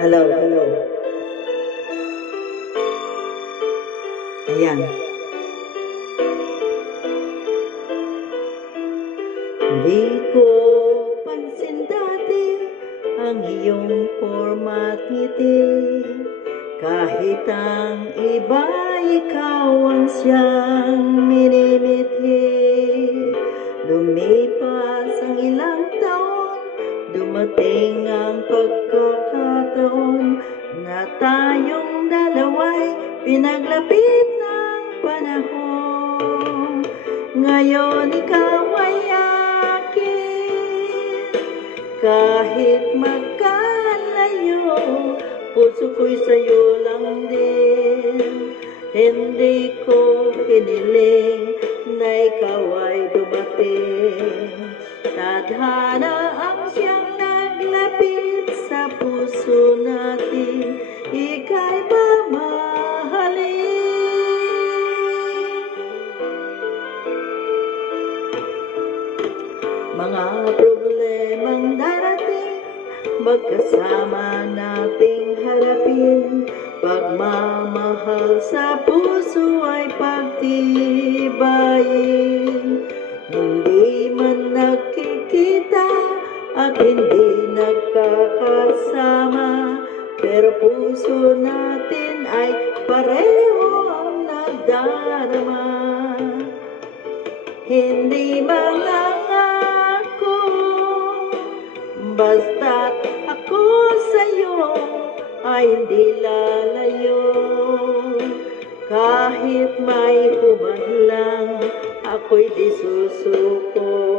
Hello, hello. Ayan. Di ko pansin dati ang iyong forma at ngiti. Kahit ang iba, ikaw ang siyang minimithi. Lumipas ang ilang taon, dumating ang pagkakataon na tayong dalawa'y pinaglapit ng panahon. Ngayon ikaw ay akin, kahit magkalayo, puso ko'y sa'yo lang din. Hindi ko hiniling na ikaw ay dumating. Tadhana ang siyang naglapit sa puso natin, ika'y mamahalin. Mga problemang darating, magkasama nating harapin. Pagmamahal sa puso ay pagtibayin. Hindi man nakikita at hindi nagkakasama, pero puso natin ay pareho ang nagdarama. Hindi mangangako, basta't ako sa'yo ay hindi lalayo. Kahit may humadlang, ako'y di susuko.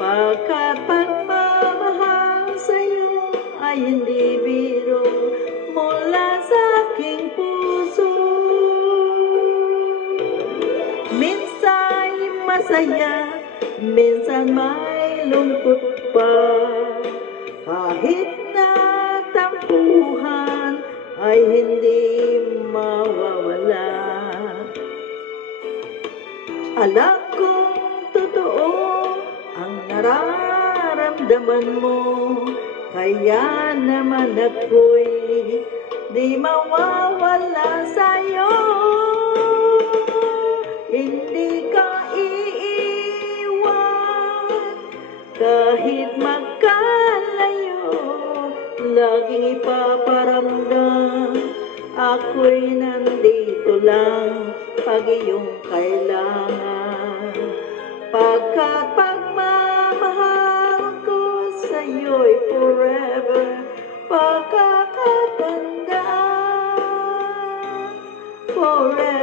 Pagkat pagmamahal sa'yo ay hindi biro mula sa aking puso. Minsan masaya, minsan may lungkot pa. Kahit na tampuhan ay hindi mawawala. Alam kong totoo ang nararamdaman mo, kaya naman ako'y di mawawala sa'yo. Hindi ka iiwan kahit magkalayo, laging ipaparamdam ako'y nandito lang pag iyong kailangan. Pagkat pagmamahal ko sa'yo'y forever, pagkakatandaan forever.